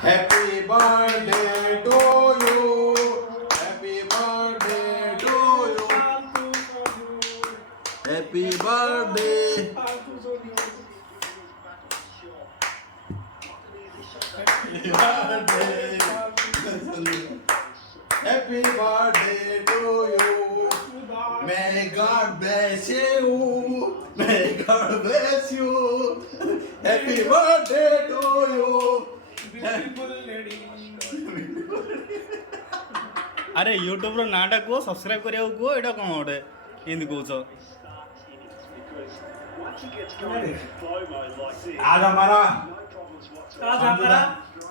Happy birthday to you. Happy birthday to you. Happy birthday. Happy birthday to you. May God bless you. May God bless you. Happy birthday to you. अरे यूट्यूब नाटा कह सब्सक्राइब करा कह एटा कौन गोटे एमती कौच आज हमारा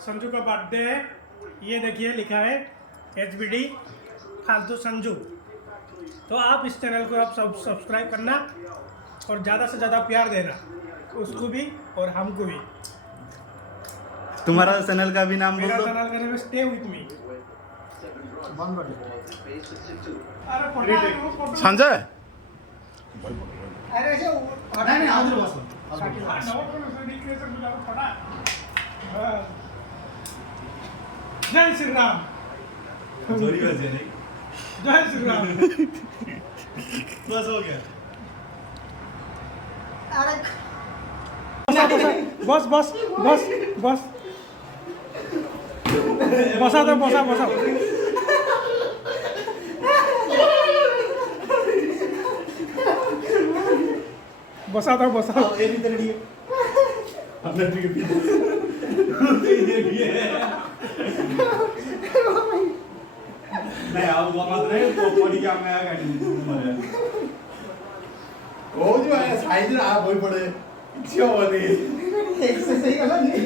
संजू का बर्थडे है। ये देखिए लिखा है HBD फालतू संजू। तो आप इस चैनल को आप सब सब्सक्राइब करना और ज़्यादा से ज़्यादा प्यार देना, उसको भी और हमको भी। तुम्हारा चैनल का भी नाम बोल मेरा दो। चैनल का नाम है स्टे विथ मी। संजय अरे ऐसे नहीं आज बस जय श्री राम। जोरी बजे नहीं जय श्री राम। बस हो गया बस बस बस बस बसा दो बसा बसा बसा दो बसा दो। ये भी तेरे लिए हमने ठीक है नहीं आप वो मत रहे तो बड़ी क्या मैं आया वो जो है साइज रहा वही पड़े क्यों नहीं एक से सही गलत नहीं